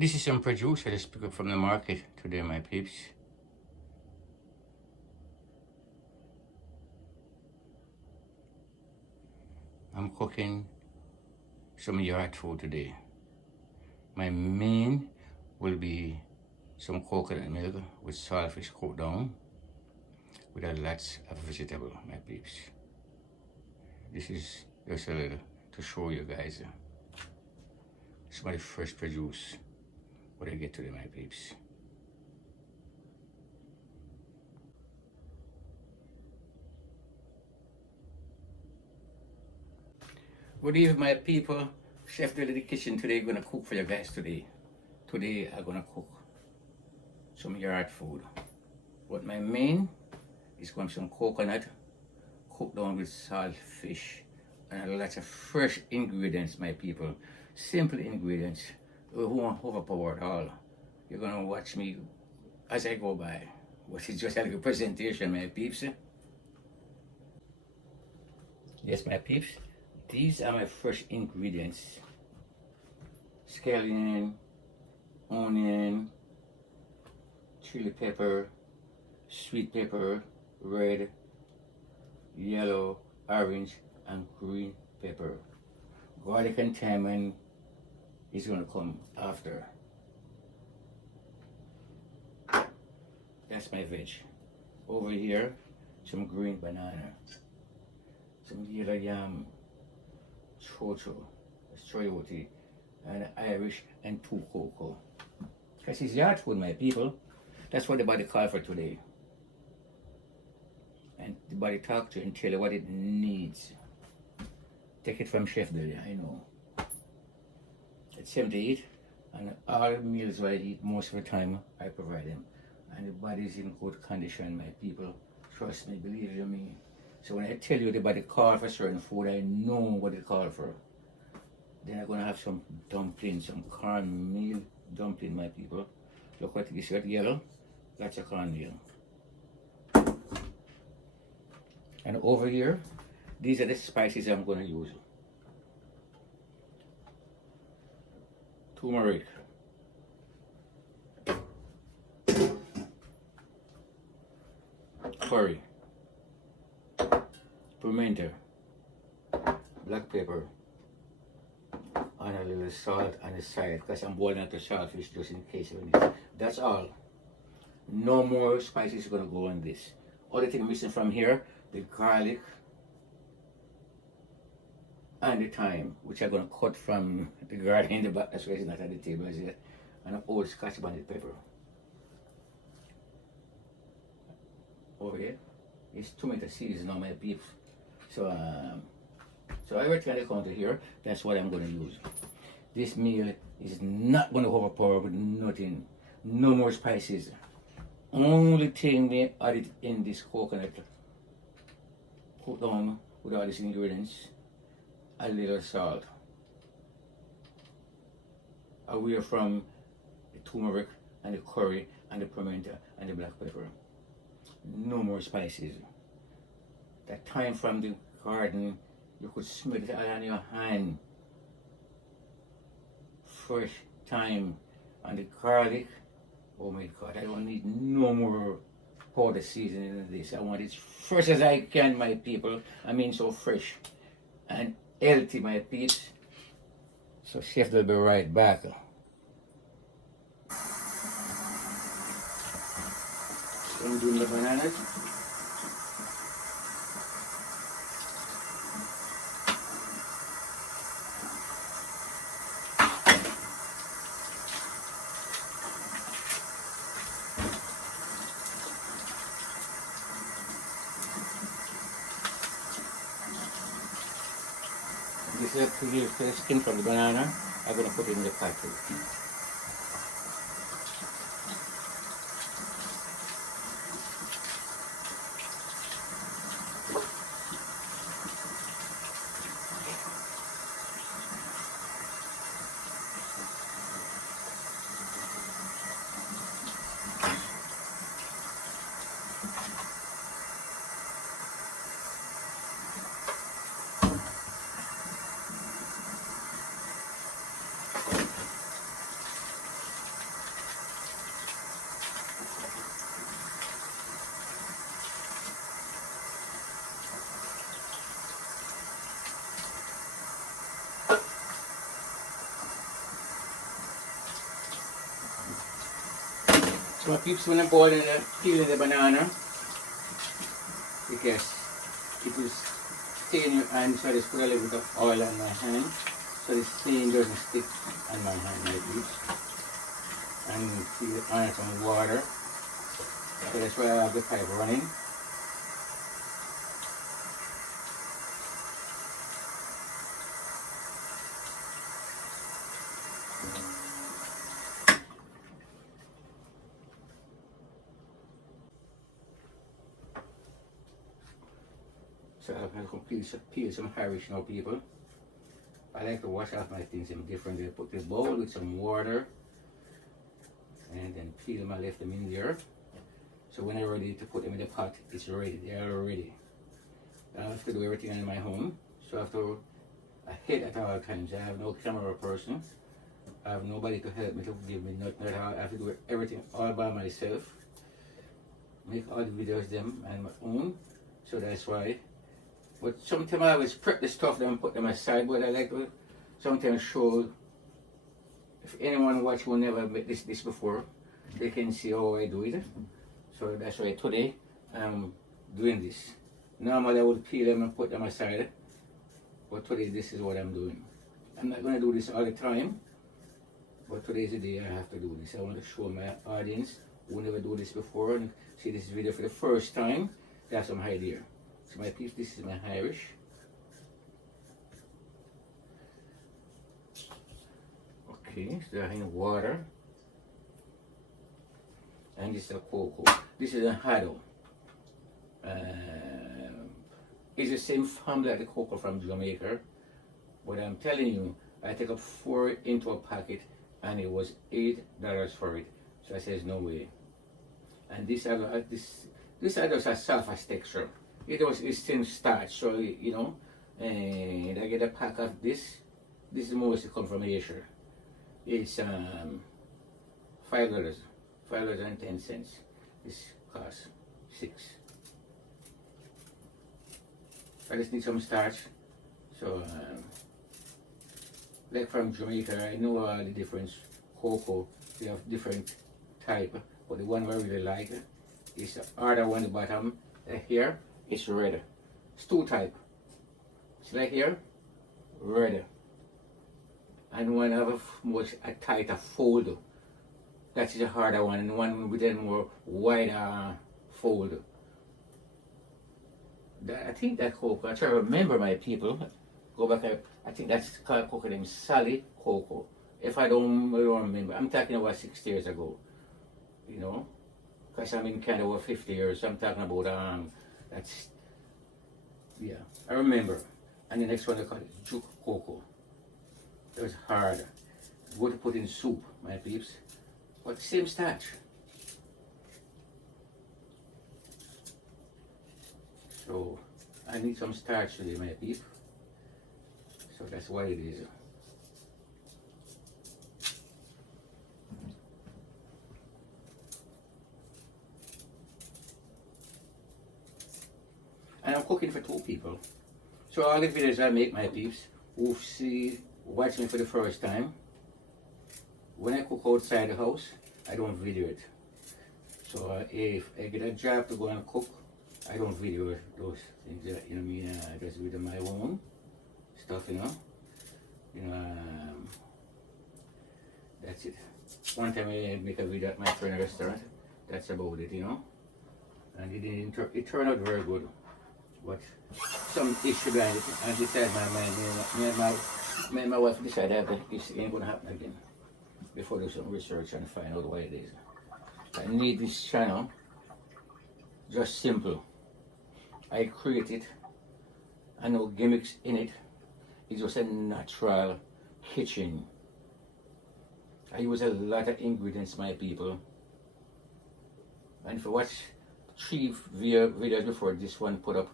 This is some produce I just picked up from the market today, my peeps. I'm cooking some yard food today. My main will be some coconut milk with saltfish cooked down with a lots of vegetable, my peeps. This is just a little to show you guys some of the fresh produce what I get today, my peeps. Good evening, my people. Chef Deli the kitchen today gonna cook for you guys today. Today I'm gonna cook some yard food. But my main is going to be some coconut cooked down with salt fish and a lot of fresh ingredients, my people. Simple ingredients. We won't overpower it all. You're gonna watch me as I go by. But it's just like a presentation, my peeps. Yes, my peeps. These are my fresh ingredients. Scallion, onion, chili pepper, sweet pepper, red, yellow, orange, and green pepper. Garlic and thyme is gonna come after. That's my veg. Over here, some green banana, some yellow yam, chocho, chayote, and Irish and two cocoa. This is yard food, my people. That's what the body call for today. And the body talk to you and tell you what it needs. Take it from Chef Deli, I know. It's him to eat, and all meals I eat most of the time, I provide them. And the body is in good condition, my people. Trust me, believe you me. So when I tell you the body call for certain food, I know what it call for. Then I'm gonna have some dumplings, some cornmeal dumpling, my people. Look what this got yellow. That's a cornmeal. And over here, these are the spices I'm gonna use. Turmeric, curry, pimento, black pepper, and a little salt on the side because I'm boiling out the shellfish just in case of anything. That's all. No more spices gonna go on this. Other thing missing from here, the garlic and the thyme, which I'm gonna cut from the garden in the back. That's why it's not at the table as yet. And an old Scotch bonnet pepper. Over here, it's tomato seeds now, my beef. So everything I come to here, that's what I'm gonna use. This meal is not gonna overpower with nothing. No more spices. Only thing they added in this coconut, put on with all these ingredients, a little salt. Away from the turmeric and the curry and the pimento and the black pepper. No more spices. That thyme from the garden, you could smell it all on your hand. Fresh thyme and the garlic. Oh my God, I don't need no more powder seasoning in this. I want it fresh as I can, my people. I mean so fresh and healthy, my peeps. So Chef will be right back. I'm doing the bananas. This is the skin from the banana. I'm going to put it in the pot too. So my peeps, when I'm boiling peeling the banana, because it will stay in your hand, so I just put a little bit of oil on my hand, so the stain doesn't stick on my hand, my peeps. And peel it on some water. So that's why I have the pipe running. So I can peel some Irish now, people. I like to wash off my things in different way. Put the bowl with some water and then peel them and left them in there. So when I'm ready to put them in the pot, it's ready. They are ready. I have to do everything in my home. So I have to ahead at all times. I have no camera person. I have nobody to help me to give me nothing at all. I have to do everything all by myself. Make all the videos them and my own. So that's why. But sometimes I always prep the stuff then put them aside. But I like to sometimes show, if anyone watch who never met this before, they can see how I do it. So that's why today I'm doing this. Normally I would peel them and put them aside. But today this is what I'm doing. I'm not going to do this all the time. But today is the day I have to do this. I want to show my audience who never do this before and see this video for the first time. They have some idea. So my piece, this is my Irish. Okay, so they're in water. And this is a cocoa. This is a Hado. It's the same family like the cocoa from Jamaica. But I'm telling you, I take up 4 into a packet and it was $8 for it. So I says no way. And this has a soft texture. It's thin starch, so you know, and I get a pack of this. This is mostly come from Asia. It's $5, $5.10. This costs $6. I just need some starch. So, like from Jamaica, I know all the different cocoa. They have different type, but the one I really like is the harder one at the bottom. Here, it's red. It's 2 type. See right here, red. And one have a tighter fold. That is a harder one, and one with a more wider fold. I think that cocoa, I try to remember my people. Go back, I think that's called cocoa named Sally Cocoa. If I don't remember, I'm talking about 60 years ago. You know, because I'm in Canada over 50 years, so I'm talking about that's, yeah, I remember. And the next one they call it Juke Cocoa. It was hard. Good to put in soup, my peeps. But same starch. So I need some starch today, my peep. So that's what it is. And I'm cooking for 2 people. So all the videos I make, my peeps, who watch me for the first time, when I cook outside the house, I don't video it. So if I get a job to go and cook, I don't video those things. You know me, I just video my own stuff. You know, that's it. One time I make a video at my friend's restaurant. That's about it. You know, and it turned out very good. But some issue behind it, I decided me and my wife decided that this ain't gonna happen again. Before do some research and find out what it is. I need this channel just simple. I create it, I know gimmicks in it. It's just a natural kitchen. I use a lot of ingredients, my people. And if you watch 3 videos before this one put up,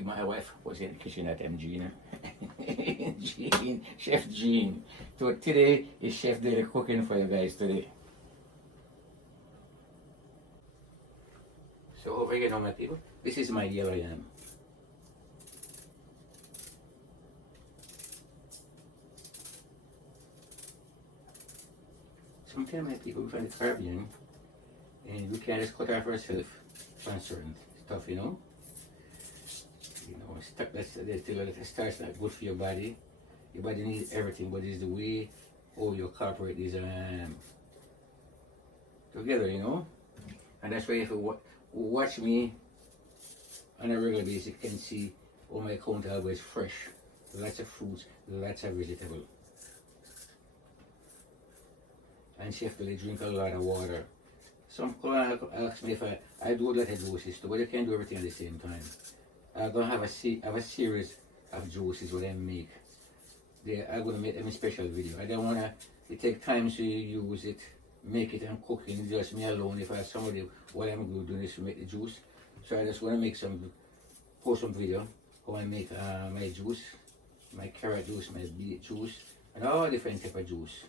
my wife was in the kitchen at MG, Jean, Chef Jean. So today is Chef Dele cooking for you guys today. So over here now, my people, this is my yellow yam. Sometimes my people from the Caribbean, And you can't just cut off yourself from certain stuff, you know. You know, stuff that starts not good for your body. Your body needs everything, but it's the way how you incorporate these together, you know. And that's why if you watch me on a regular basis, you can see all my counter always fresh. Lots of fruits, lots of vegetables. And Chef Billy drink a lot of water. Some people ask me if I do a lot of juices too, but you can't do everything at the same time. I'm gonna have a series of juices what I make. I'm gonna make them a special video. I don't wanna take time to use it, make it and cook it, just me alone. If I have somebody, what I'm gonna do is to make the juice. So I just wanna post some video how I make my juice, my carrot juice, my beet juice, and all different type of juice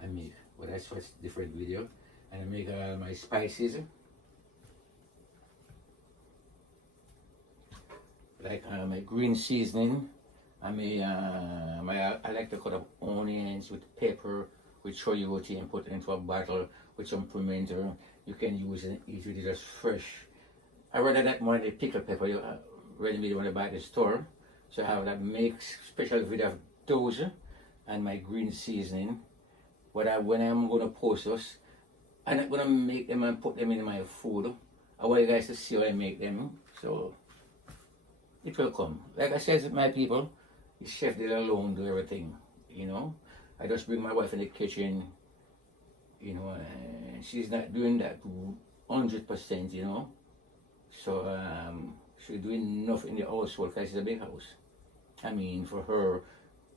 I make. But that's for a different video. And I make my spices. Like my green seasoning. I like to cut up onions with pepper, with choyote, and put it into a bottle with some pimento. You can use it, eat it just fresh. I rather that more than the pickled pepper you ready made when I buy at the store. So I have that make special video of those and my green seasoning. But when I'm gonna post those, I'm not gonna make them and put them in my food. I want you guys to see how I make them. So it will come. Like I said, my people, the chef did alone do everything. You know, I just bring my wife in the kitchen. You know, and she's not doing that 100%. You know, so she's doing enough in the household because it's a big house. I mean, for her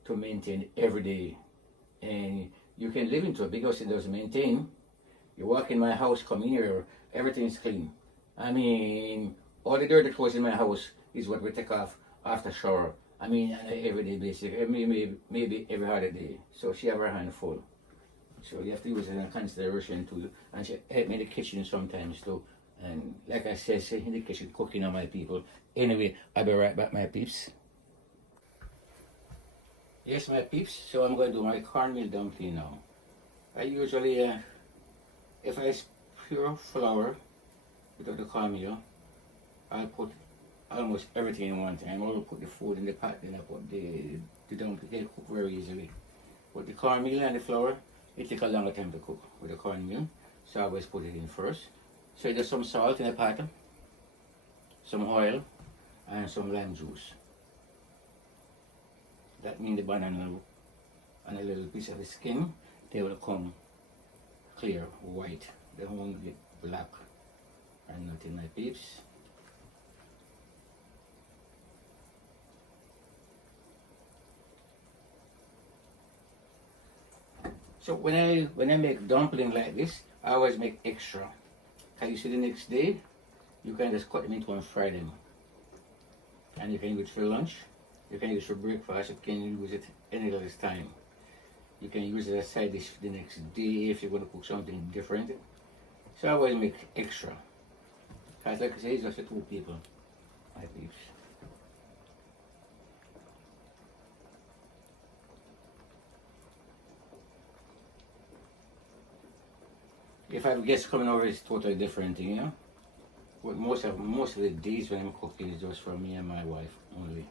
to maintain every day, and you can live into a big house and doesn't maintain. You walk in my house, come here, everything's clean. I mean, all the dirty clothes in my house is what we take off after shower. I mean, on an everyday basis, maybe every other day. So she have her hand full. So you have to use it in consideration too. And she help me in the kitchen sometimes too. And like I said, she in the kitchen cooking on my people. Anyway, I'll be right back, my peeps. Yes, my peeps, so I'm going to do my cornmeal dumpling now. I usually, if I pure flour without the cornmeal, I'll put almost everything in one time. I will put the food in the pot, then I put the dumpling. They cook very easily. But the cornmeal and the flour, it takes a longer time to cook with the cornmeal. So I always put it in first. So there's some salt in the pot, some oil, and some lime juice. That means the banana and a little piece of the skin, they will come clear, white. They won't get black and nothing, my peeps. So when I make dumpling like this, I always make extra. Can you see the next day? You can just cut them into and fry them. And you can use it for lunch. You can use it for breakfast. You can use it any other time. You can use it as side dish the next day if you're going to cook something different. So I always make extra. Because like I say, it's just for two people, my peeps. If I have guests coming over, it's totally different thing, you know. But most of the days when I'm cooking is just for me and my wife only.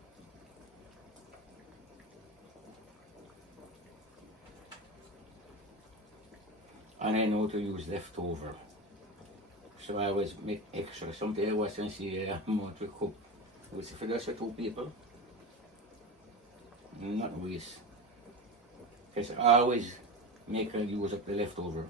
And I know to use leftover. So I always make extra. Something I watch and see how to cook. If it's just for two people, not waste. Because I always make and use up the leftover.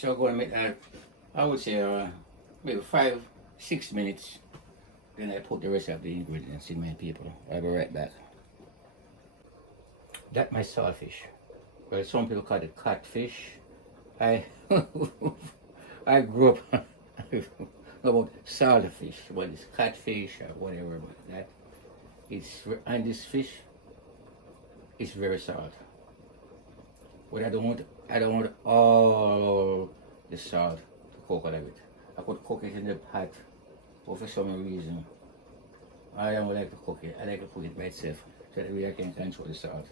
So I'm going to make that, I would say, maybe 5, 6 minutes. Then I put the rest of the ingredients in, my people. I'll be right back. That my saltfish. Well, some people call it catfish. I I grew up about saltfish, but it's catfish or whatever. But that it's and this fish is very salt. But I don't want all the salt to cook out of it. I could cook it in the pot, but for some reason I don't like to cook it. I like to cook it by itself so that way I can control the salt.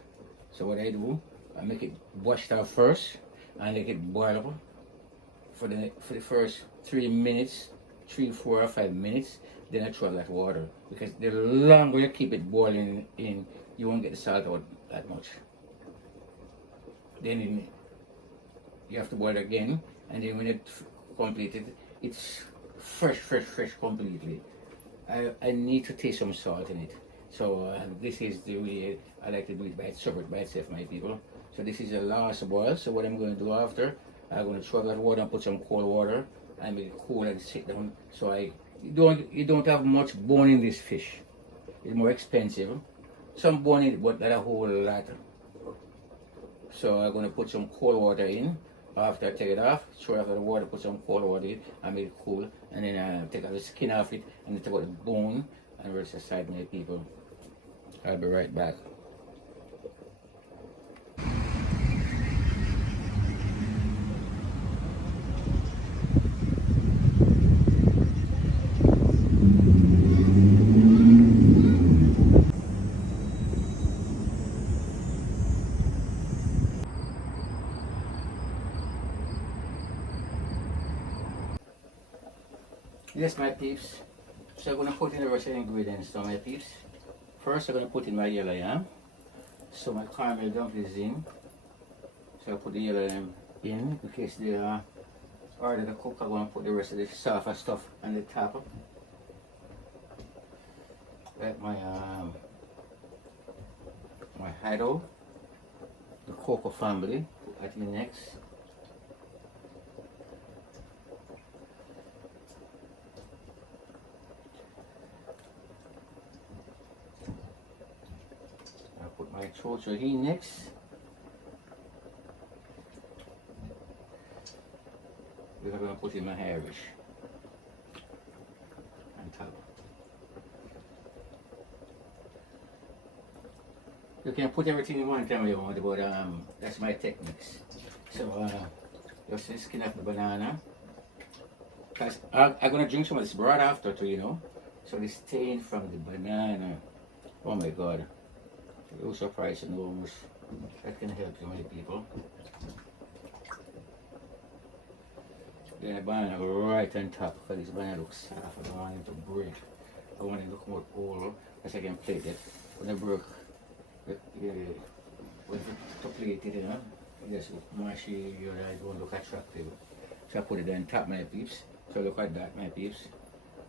So what I do, I make it washed out first and let it boil up for the first 3 minutes, 3, 4 or 5 minutes. Then I throw that water because the longer you keep it boiling in, you won't get the salt out that much. Then you have to boil again, and then when it's completed, it's fresh completely. I need to taste some salt in it. So this is the way I like to do it by itself, my people. So this is the last boil. So what I'm going to do after, I'm going to throw that water and put some cold water and make it cool and sit down. So you don't have much bone in this fish. It's more expensive. Some bone in it, but not a whole lot. So I'm going to put some cold water in. After I take it off, throw out the water, put some cold water in and make it cool. And then take out the skin off it and then take out the bone and rest aside, my people. I'll be right back. Yes, my peeps. So I'm going to put in the rest of the ingredients now, my peeps. First, I'm going to put in my yellow yam. So my caramel dumpling is in. So I put the yellow yam in case they are already the cook. I'm going to put the rest of the softer stuff on the top. Like my Hideout, the Cocoa family. Put that in next. My torch here next. We're going to put in my Irish on top. You can put everything in one time you want, but that's my techniques. So just the skin of the banana. Cause I'm going to drink some of this broth after too, you know. So the stain from the banana. Oh my God. You're surprised and almost that can help you, my people. Then I banana right on top because this banana looks soft. I don't want it to break. I want it to come out whole as I can plate it. When I broke, when to plate it, you know, just mushy, your eyes won't look attractive. So I put it on top, my peeps. So look at that, my peeps.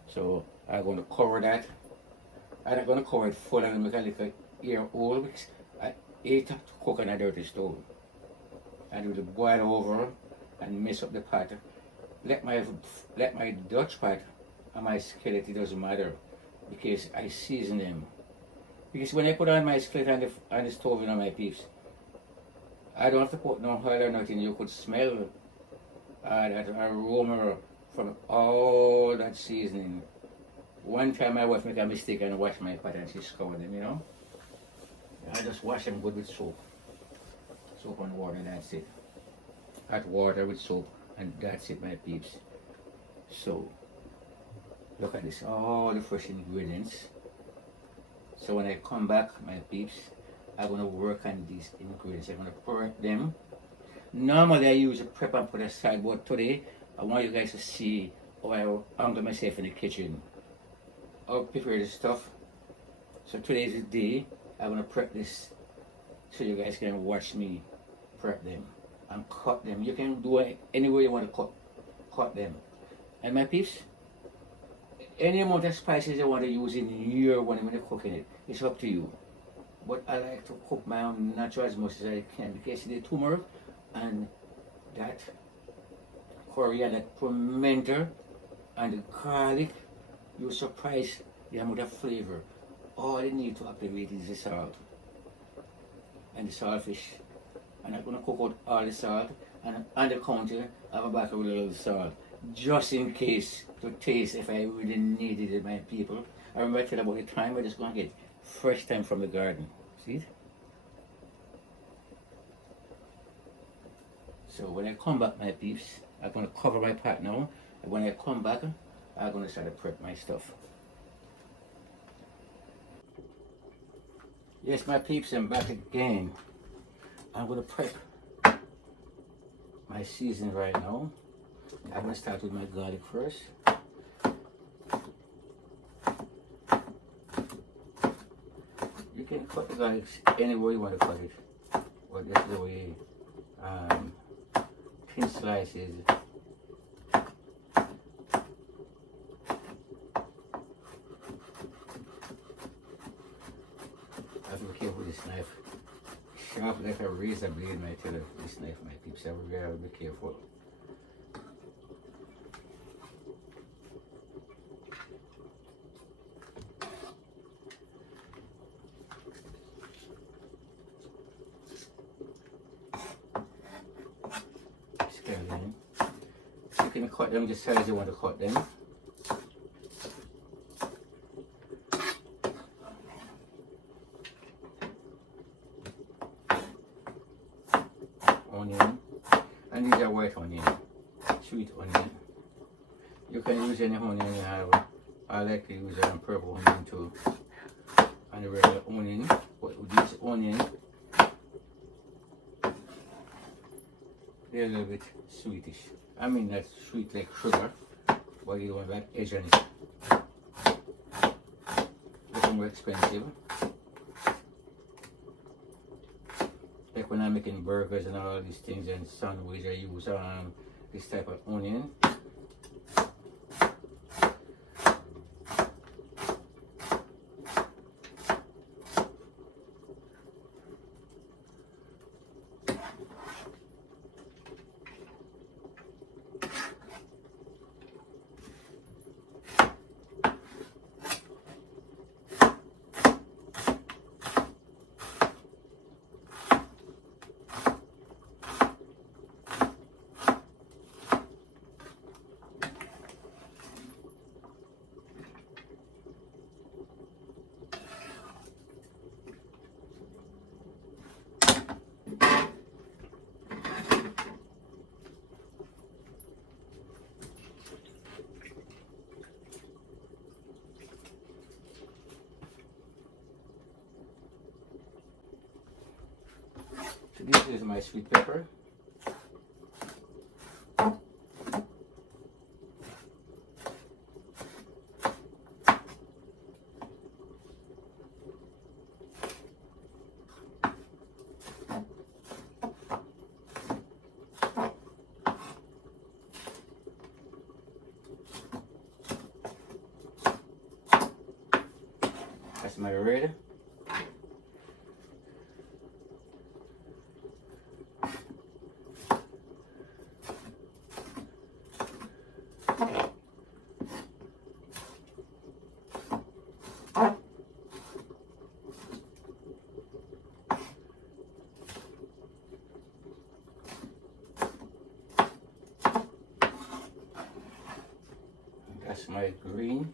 So I'm going to cover that. I'm not going to cover it full and make a little ear hole because I hate to cook on a dirty stove. I do the boil over and mess up the pot. Let my Dutch pot and my skillet, it doesn't matter because I season them. Because when I put on my skillet on the stove, you know, my peeps, I don't have to put no oil or nothing. You could smell that aroma from all that seasoning. One time my wife made a mistake and washed my pot and she scoured them, you know. I just wash them good with soap. Soap and water, and that's it. Hot water with soap, and that's it, my peeps. So, look at this, all the fresh ingredients. So when I come back, my peeps, I'm going to work on these ingredients. I'm going to prep them. Normally I use a prep and put aside, but today I want you guys to see how I angle myself in the kitchen. I'll prepare this stuff. So today is the day I'm going to prep this so you guys can watch me prep them and cut them. You can do it any way you want to cut them. And my peeps, any amount of spices you want to use in your one when you're cooking it, it's up to you. But I like to cook my own natural as much as I can because the turmeric and that coriander, pimento, and the garlic. You're surprised the amount of flavor. All you need to activate is the salt and the saltfish. And I'm gonna cook out all the salt, and on the counter I have a bottle with a little salt. Just in case to taste if I really needed it, my people. I remember I tell about the time I just gonna get fresh thyme from the garden. See it? So when I come back, my peeps, I'm gonna cover my pot now. And when I come back, I'm gonna start to prep my stuff. Yes, my peeps, I'm back again. I'm gonna prep my season right now. I'm gonna start with my garlic first. You can cut the garlic any way you want to cut it. But that's the way thin slices. I have to be careful with this knife. Sharp like a razor blade, my tell you. This knife, my peeps, I have to be careful. Scallion. You can cut them the size you want to cut them. Onion, and these are white onion, sweet onion. You can use any onion you have. I like to use purple onion too, and the regular onion. But with this onion, they're a little bit sweetish. I mean, not sweet like sugar, but you don't like edge on it. Little more expensive. Like when I'm making burgers and all these things and sandwich, I use this type of onion. So this is my sweet pepper. That's my red. That's my green.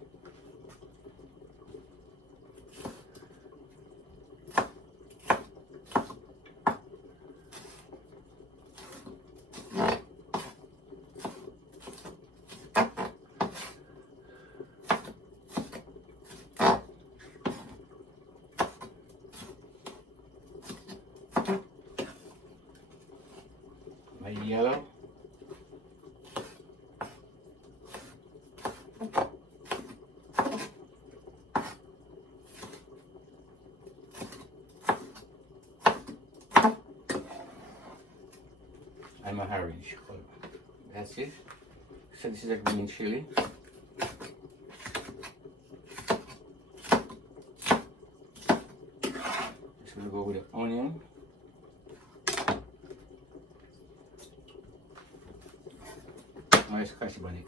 My yellow. And my orange color. That's it. So this is a green chili. Just gonna go with the onion. scotch bonnet.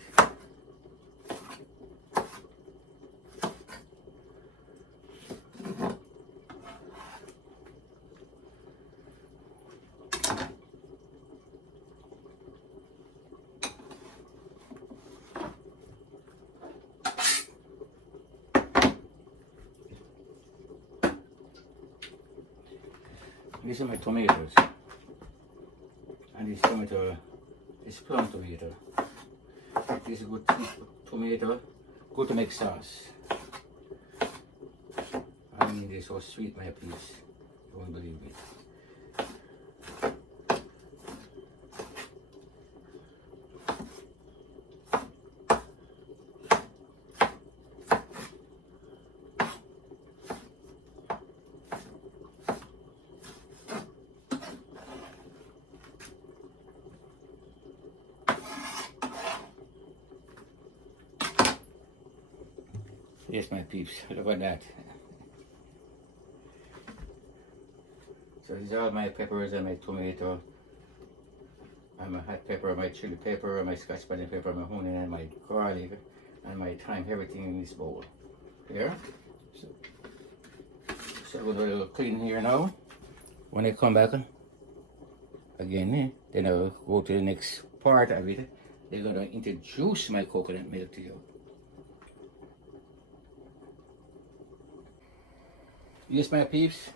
These are my tomatoes, and this tomato is plum tomato. This is good tomato, good to make sauce. I mean, they're so sweet, my peeps. You won't believe it. Yes, my peeps, look at that. So these are all my peppers and my tomato, and my hot pepper, my chili pepper, my scotch bonnet pepper, my onion, and my garlic, and my thyme, everything in this bowl. Here. So I'm going to do a little clean here now. When I come back again, then I'll go to the next part of it. They're going to introduce my coconut milk to you. Yes, my peeps,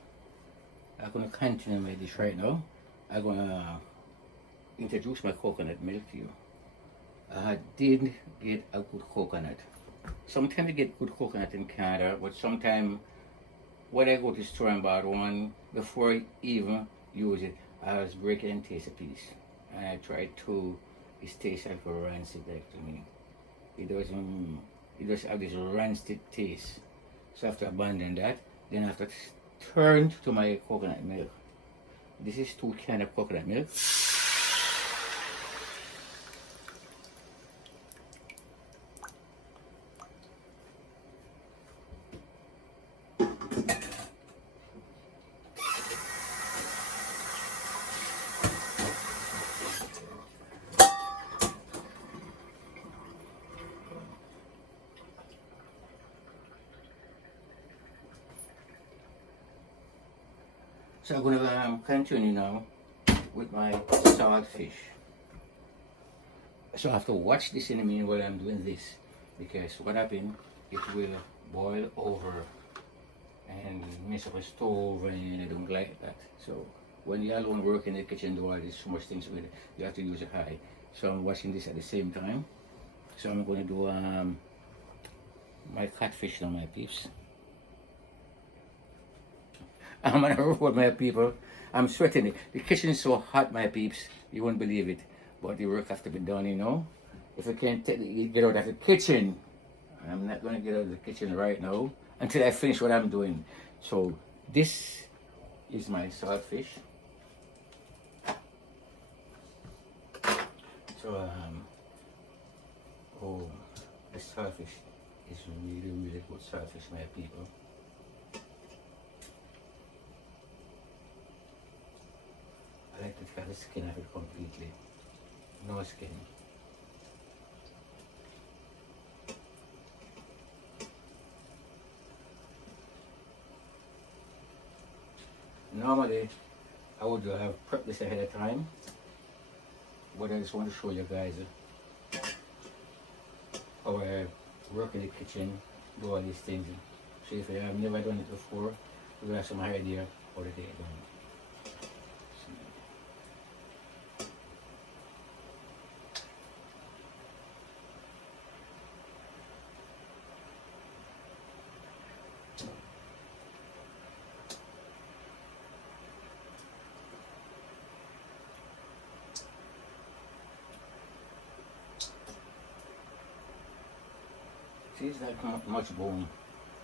I'm going to continue my dish right now. I'm going to introduce my coconut milk to you. I did get a good coconut. Sometimes I get good coconut in Canada, but sometimes when I go to store and buy one, before I even use it, I was break it and taste a piece. And I tried to, it tastes like a rancid like to me. It does have this rancid taste. So I have to abandon that. Then I have to turn to my coconut milk. This is 2 cans of coconut milk. So I'm going to continue now with my saltfish. So I have to watch this in a minute while I'm doing this, because what happens, it will boil over and mess up a stove, and I don't like that. So when you're alone work in the kitchen, do all these so much things with it, you have to use a high. So I'm watching this at the same time. So I'm going to do my catfish now, my peeps. I'm on a road, my people. I'm sweating it. The kitchen is so hot, my peeps. You won't believe it. But the work has to be done, you know. If I can't get out of the kitchen, I'm not going to get out of the kitchen right now until I finish what I'm doing. So this is my saltfish. So oh, this saltfish is really, really good saltfish, my people. I like to cut the skin of it completely. No skin. Normally, I would have prepped this ahead of time, but I just want to show you guys how I work in the kitchen, do all these things. So if you have never done it before, you have some idea how to get it done. See, it's not much bone.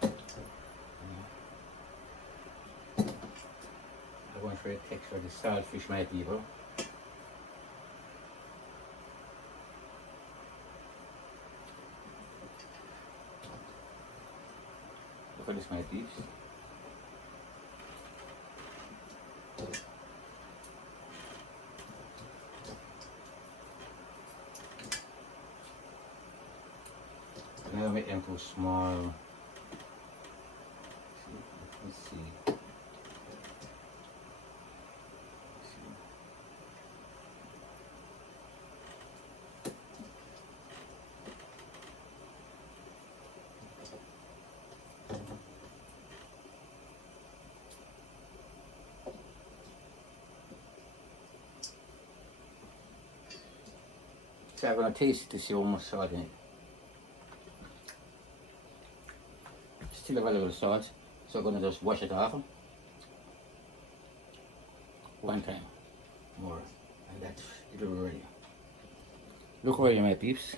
I'm going for the texture of the saltfish, my people. Look at this, my peeps. Never make them too small. Let's see. So I'm gonna taste it to see how much salt in it. Still have a little salt, so I'm gonna just wash it off one time more, and that's it'll be ready. Look already, my peeps.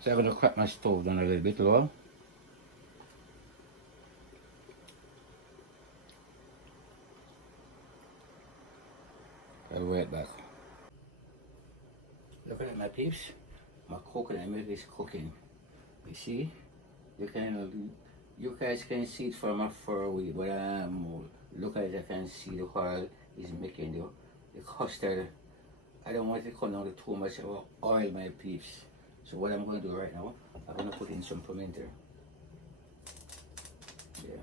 So I'm gonna crack my stove down a little bit lower. I'll be right back. Look at it, my peeps. My coconut milk is cooking. You see? You guys can see it from far away, but look at it. I can see the oil is making the custard. I don't want it to come down to too much oil, my peeps. So what I'm going to do right now, I'm going to put in some fermenter. Yeah.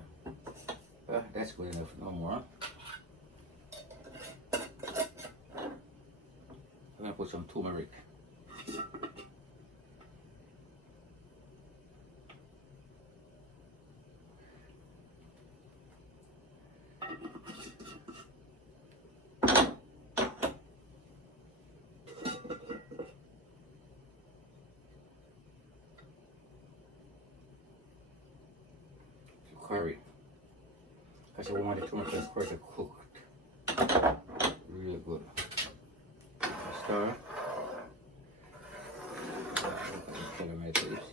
That's good enough. No more. I'm going to put some turmeric. Curry. Because I want it to make this curry cooked. Really good. Stir. Color my peeps.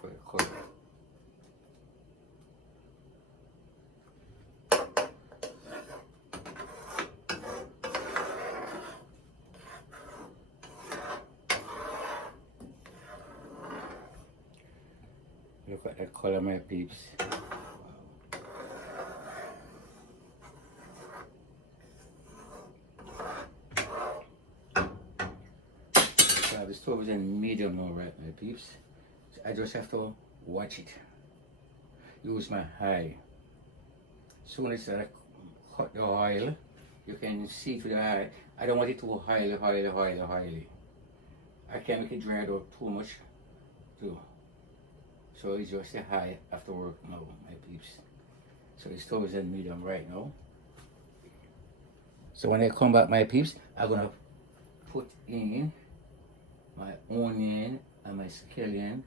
Color. Look at that color, my peeps. So the stove is in medium now, right, my peeps. So I just have to watch it. Use my eye. Soon as I cut the oil, you can see through the eye. I don't want it too highly. I can't make it dry out too much too. So it's just a high after work now, my peeps. So the stove is in medium right now. So when I come back, my peeps, I'm gonna put in my onion and my scallion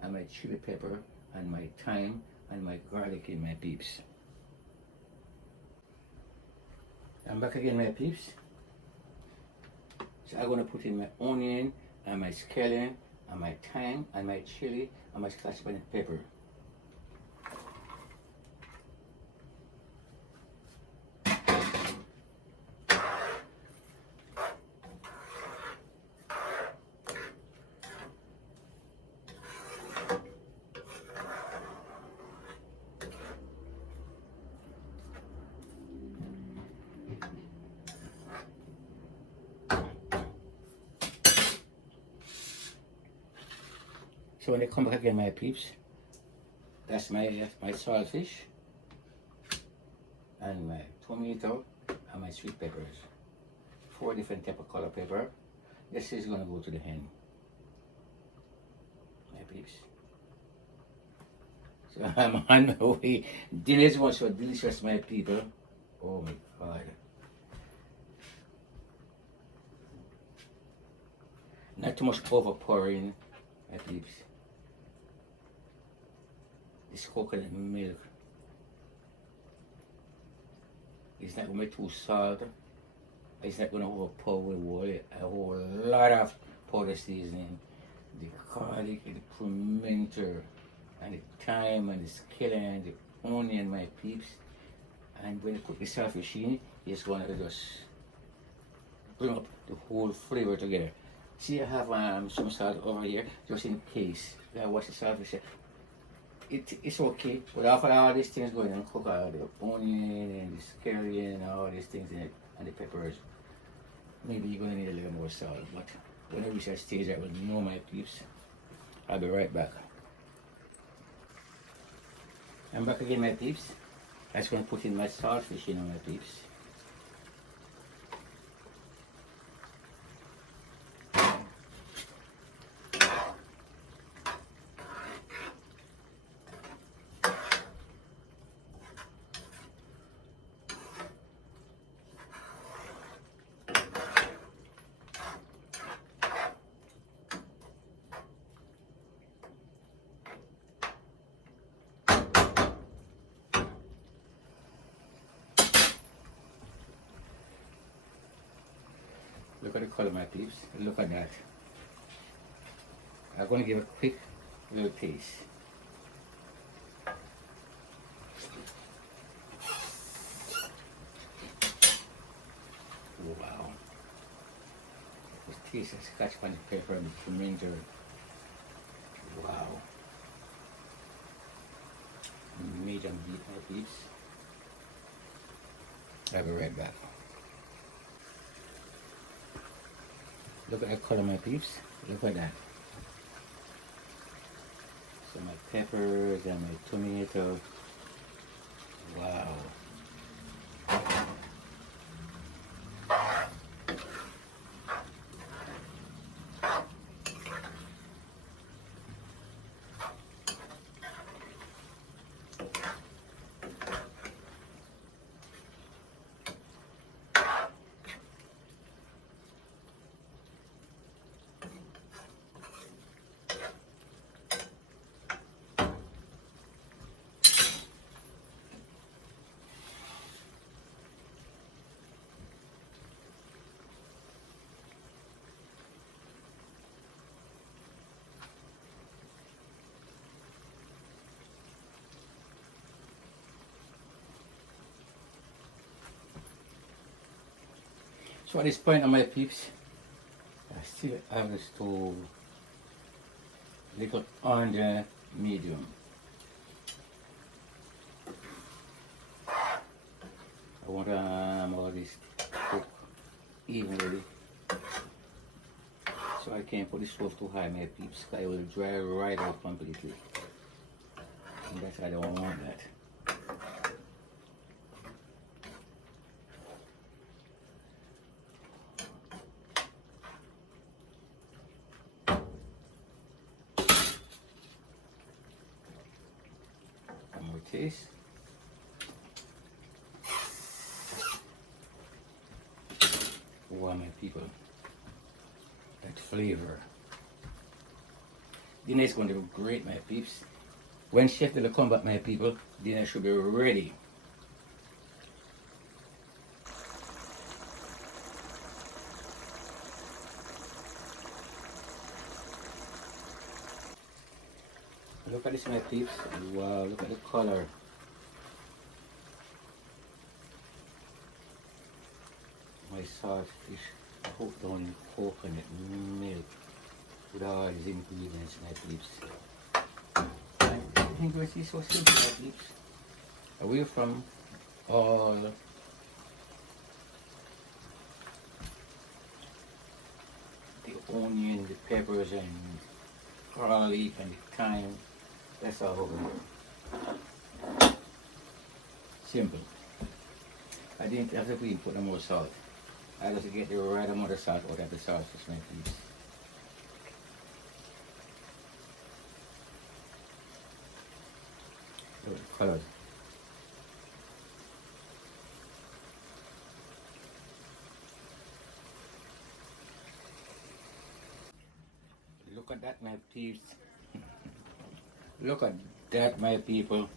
and my chili pepper and my thyme and my garlic in, my peeps. I'm back again, my peeps. So I'm gonna put in my onion and my scallion and my thyme and my chili and my scotch bonnet pepper. So when I come back again, my peeps, that's my saltfish and my tomato and my sweet peppers. 4 different type of color pepper. This is gonna go to the hen, my peeps. So I'm on my way. Dinner's one so delicious, my people. Oh my God. Not too much overpouring, my peeps. This coconut milk is not going to be too salt. It's not going to overpower a whole lot of powder seasoning. The garlic, the pimento, and the thyme, and the scallion, the onion, my peeps. And when you put the saltfish in, it's going to just bring up the whole flavor together. See, I have some salt over here, just in case. I wash the saltfish. it's okay. But after all these things going and cook all the onion and the scallion and all these things in it and the peppers, maybe you're gonna need a little more salt. But when I reach that stage, I will know my peeps. I'll be right back. I'm back again, my peeps. I'm just gonna put in my saltfish, you know, my peeps. Look at the color, my peeps. Look at that. I'm going to give a quick little taste. Wow. This taste of scotch bonnet pepper and pimento. Wow. Medium beef, my peeps. I'll be right back. Look at the color, my peeps. Look at that. So my peppers and my tomato. Wow. So at this point on my peeps, I still have the stove little under medium. I want all this cook evenly, so I can't put the stove too high, my peeps, because it will dry right out completely, and that's I don't want that. One more taste. Wow, my people, that flavor. Dinner is going to be great, my peeps. When Chef Dilla come back, my people, dinner should be ready. Look at this, my peeps. Wow, look at the color. My saltfish cooked down in coconut milk with all these ingredients, my peeps. I think it's so simple, my peeps. Away from all the onion, the peppers, and garlic, and the thyme. That's all over here. Simple. I didn't have to put no more salt. I just get the right amount of salt out of the saltfish, my peeps. Look at the colors. Look at that, my peeps. Look at that, my people.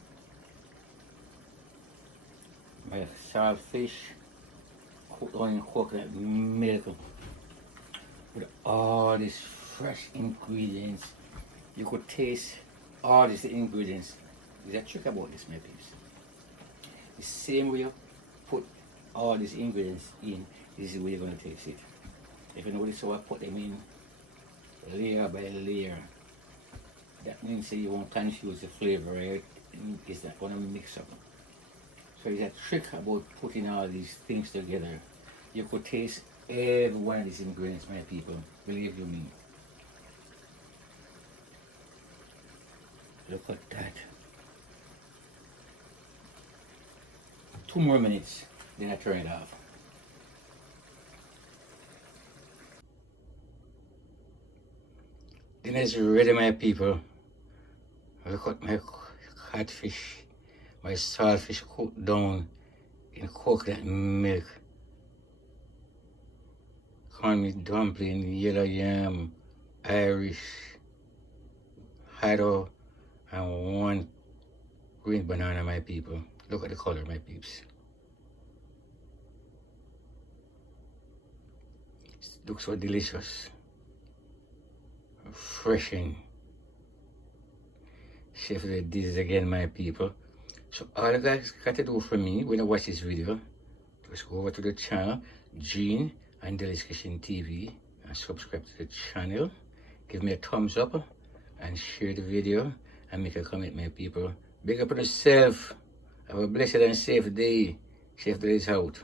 My saltfish cooked on coconut milk with all these fresh ingredients. You could taste all these ingredients. There's a trick about this, my peeps. The same way you put all these ingredients in, this is the way you're going to taste it. If you notice how I put them in layer by layer, That means that you won't confuse the flavor, right? It's not going to mix up. So it's a trick about putting all these things together. You could taste every one of these ingredients, my people. Believe you me. Look at that. 2 more minutes, then I turn it off. Dinner is ready, my people. Look at my catfish, my saltfish cooked down in coconut milk. Cornmeal dumpling, yellow yam, Irish, haddo, and 1 green banana, my people. Look at the color, my peeps. It looks so delicious. Refreshing. Chef did this again, my people. So all you guys got to do for me when you watch this video, just go over to the channel, Gene and Deli's Kitchen TV, and subscribe to the channel. Give me a thumbs up and share the video and make a comment, my people. Big up on yourself. Have a blessed and safe day. Chef Deli is out.